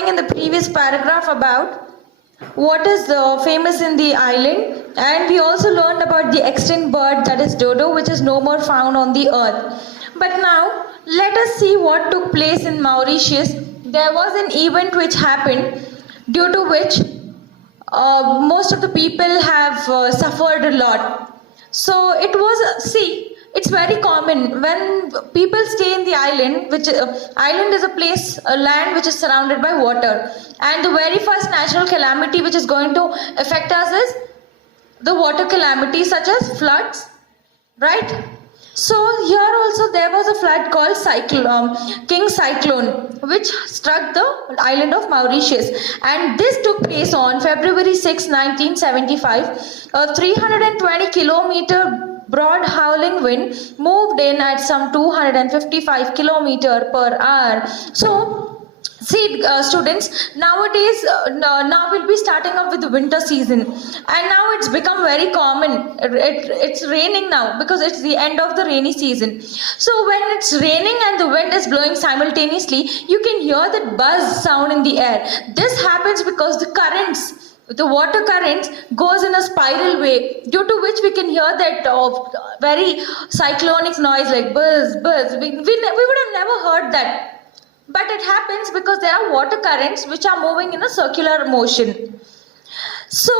learning in the previous paragraph about what is famous in the island, and we also learned about the extinct bird, that is dodo, which is no more found on the earth. But now let us see what took place in Mauritius. There was an event which happened due to which most of the people have suffered a lot. So it was, see, it's very common when people stay in the island, which island is a place, a land which is surrounded by water, and the very first natural calamity which is going to affect us is the water calamity, such as floods, right? So here also there was a flood called King Cyclone, which struck the island of Mauritius, and this took place on February 6, 1975. A 320-kilometer broad howling wind moved in at some 255 kilometer per hour. So see, students, nowadays now we'll be starting up with the winter season, and now it's become very common. It's raining now because it's the end of the rainy season. So when it's raining and the wind is blowing simultaneously, you can hear that buzz sound in the air. This happens because the water currents goes in a spiral way, due to which we can hear that very cyclonic noise like buzz, buzz. We would have never heard that. But it happens because there are water currents which are moving in a circular motion. So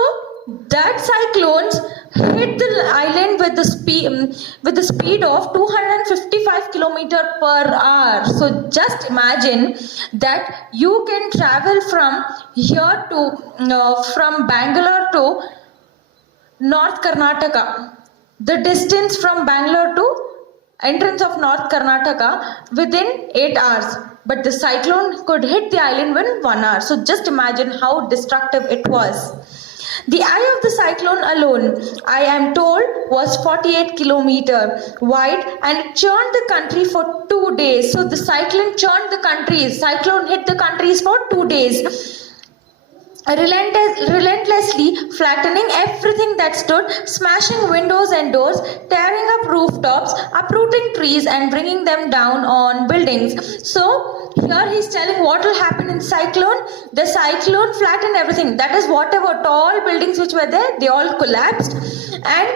that cyclones hit the island with the speed of 255 kilometer per hour. So just imagine that you can travel from here to from Bangalore to North Karnataka. The distance from Bangalore to entrance of North Karnataka within 8 hours. But the cyclone could hit the island within 1 hour. So just imagine how destructive it was. The eye of the cyclone alone, I am told, was 48 kilometers wide, and it churned the country for 2 days. So the cyclone churned the countries. Cyclone hit the countries for 2 days. Relentlessly flattening everything that stood, smashing windows and doors, tearing up rooftops, uprooting trees and bringing them down on buildings. So here he's telling what will happen in cyclone. The cyclone flattened everything. That is, whatever tall buildings which were there, they all collapsed, and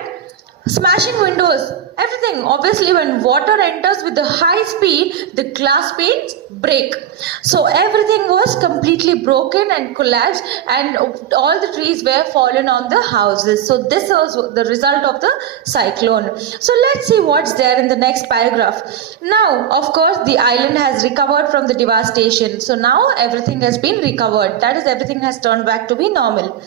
smashing windows, everything. Obviously, when water enters with the high speed, the glass panes break. So everything was completely broken and collapsed, and all the trees were fallen on the houses. So this was the result of the cyclone. So let's see what's there in the next paragraph. Now, of course, the island has recovered from the devastation. So now everything has been recovered. That is, everything has turned back to be normal.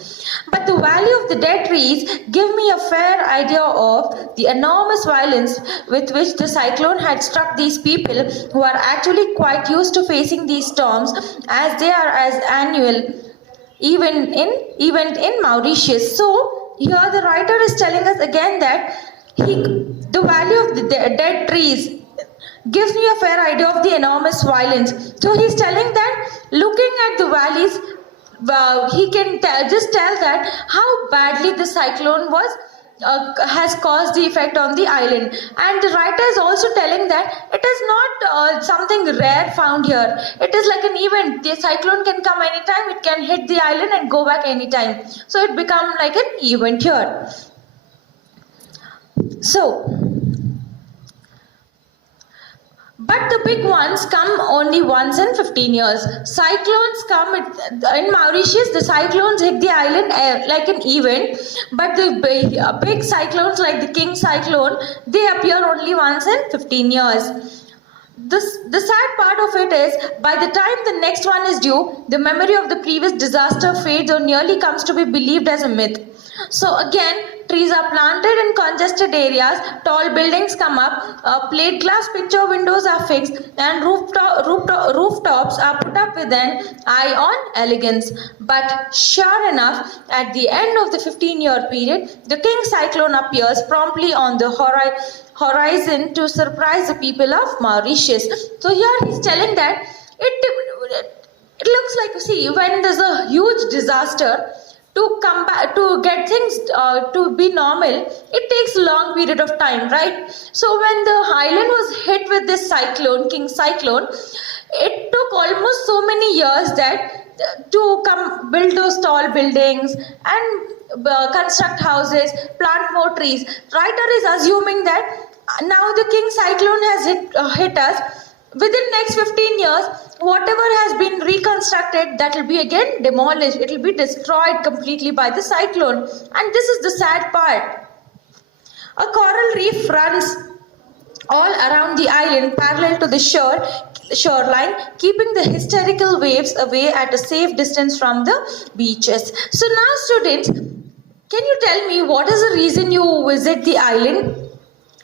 But the value of the dead trees give me a fair idea of the enormous violence with which the cyclone had struck these people, who are actually quite used to facing these storms, as they are as annual event in Mauritius. So here the writer is telling us again that the value of the dead trees gives me a fair idea of the enormous violence. So he's telling that looking at the valleys, he can just tell that how badly the cyclone has caused the effect on the island. And the writer is also telling that it is not something rare found here. It is like an event. The cyclone can come anytime, it can hit the island and go back anytime. So it becomes like an event here. But the big ones come only once in 15 years. Cyclones come in Mauritius. The cyclones hit the island like an event, but the big cyclones like the King Cyclone, they appear only once in 15 years. The sad part of it is, by the time the next one is due, the memory of the previous disaster fades or nearly comes to be believed as a myth. So again, trees are planted in congested areas, tall buildings come up, plate glass picture windows are fixed, and rooftops are put up with an eye on elegance. But sure enough, at the end of the 15-year period, the King Cyclone appears promptly on the horizon to surprise the people of Mauritius. So here he's telling that it looks like, see, when there's a huge disaster, to come back, to get things to be normal, it takes a long period of time, right? So when the island was hit with this cyclone, King Cyclone, It took almost so many years that to come build those tall buildings and construct houses, plant more trees. Writer is assuming that now the king cyclone has hit us. Within next 15 years, whatever has been reconstructed, that will be again demolished. It will be destroyed completely by the cyclone. And this is the sad part. A coral reef runs all around the island parallel to the shoreline, keeping the hysterical waves away at a safe distance from the beaches. So now students, can you tell me what is the reason you visit the island?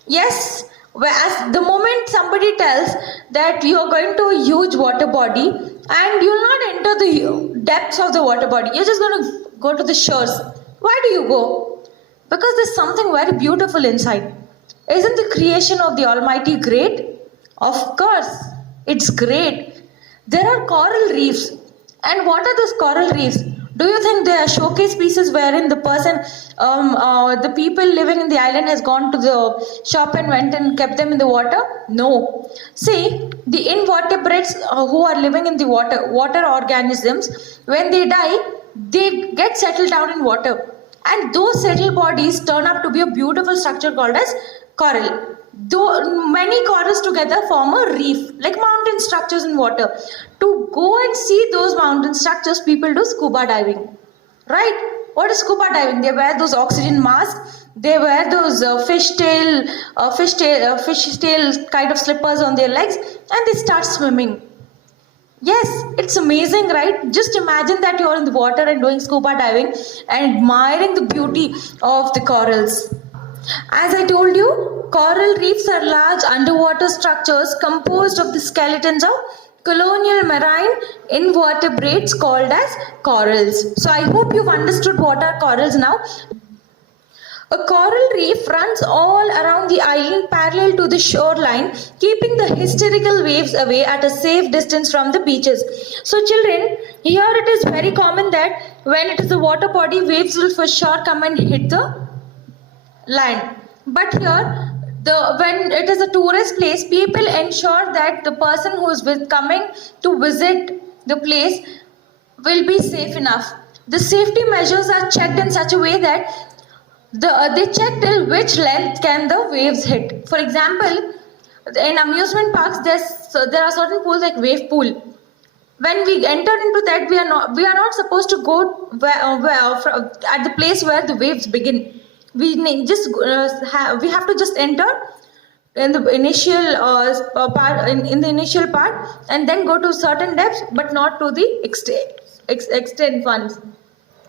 Yes, whereas the moment somebody tells that you are going to a huge water body and you will not enter the depths of the water body, you're just going to go to the shores. Why do you go? Because there's something very beautiful inside. Isn't the creation of the Almighty great? Of course, it's great. There are coral reefs. And what are those coral reefs? Do you think they are showcase pieces wherein the people living in the island has gone to the shop and went and kept them in the water? No. See, the invertebrates who are living in the water organisms, when they die, they get settled down in water. And those settled bodies turn up to be a beautiful structure called as coral. Though many corals together form a reef, like mountain structures in water. To go and see those mountain structures, people do scuba diving. Right? What is scuba diving? They wear those oxygen masks. They wear those fish tail kind of slippers on their legs, and they start swimming. Yes, it's amazing, right? Just imagine that you're in the water and doing scuba diving and admiring the beauty of the corals. As I told you, coral reefs are large underwater structures composed of the skeletons of colonial marine invertebrates called as corals. So I hope you've understood what are corals now. A coral reef runs all around the island parallel to the shoreline, keeping the hysterical waves away at a safe distance from the beaches. So children, here it is very common that when it is a water body, waves will for sure come and hit the land. But here, when it is a tourist place, people ensure that the person who is coming to visit the place will be safe enough. The safety measures are checked in such a way that they check till which length can the waves hit. For example, in amusement parks, there are certain pools like wave pool. When we enter into that, we are not supposed to go at the place where the waves begin. We have to just enter in the initial part in the initial part and then go to certain depths, but not to the extent ones.